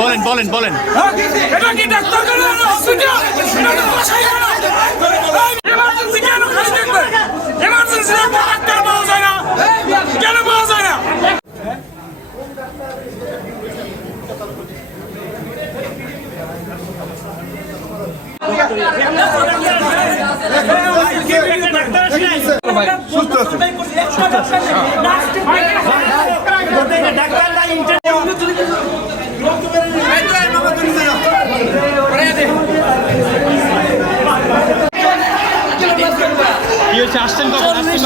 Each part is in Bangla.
বলেন বলেন বলেন ডাক্তার কেন তো বাসায় কেন এমার্জেন্সি কেন খালি দেখবে এমার্জেন্সি ডাক্তার পাওয়া যায় না কেন পাওয়া যায় না কি হয়েছে আসছেন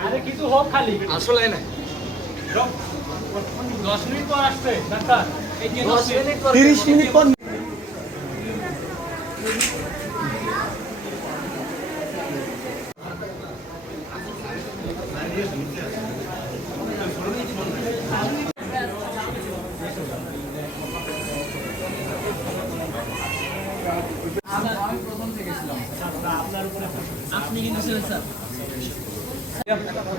তাকে নিয়ে কথা বলা যাবে না। আমি কথা যা বললাম সবই সংখ্যা হচ্ছে ঠিক আছে সেটা হচ্ছে বলতে আমরা করতেছি এটা ঠিক আছে? আরে কিছু হোক খালি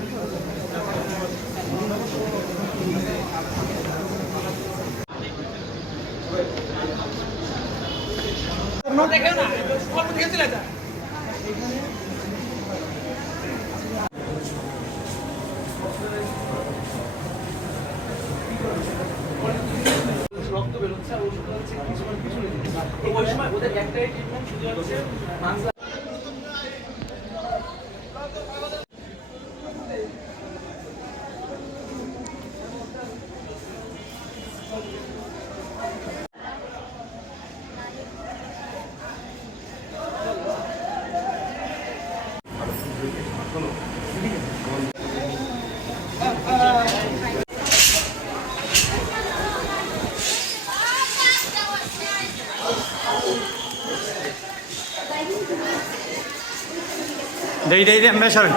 আসলে না দশ মিনিট পর আসছে ডাক্তার দেই দেই দেই আমরা সরেন।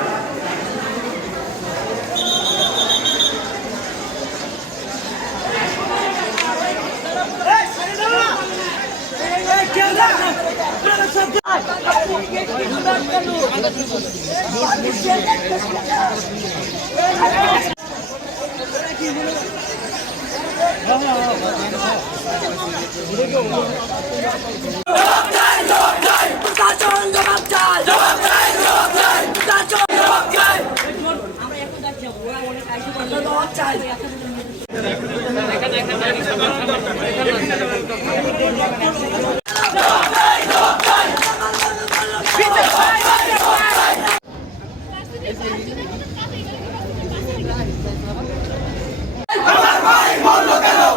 আমরা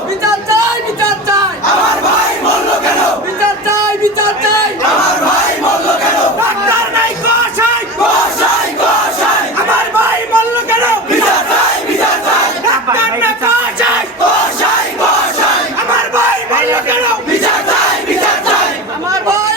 বিচার চাই বিচার চাই আমার ভাই বলল কেন বিচার চাই বিচার চাই আমার ভাই বলল কেন ডাক্তার নাই গোসাই গোসাই গোসাই আমার ভাই বলল কেন বিচার চাই বিচার চাই ডাক্তার না গোসাই গোসাই গোসাই আমার ভাই বলল কেন বিচার চাই বিচার চাই আমার ভাই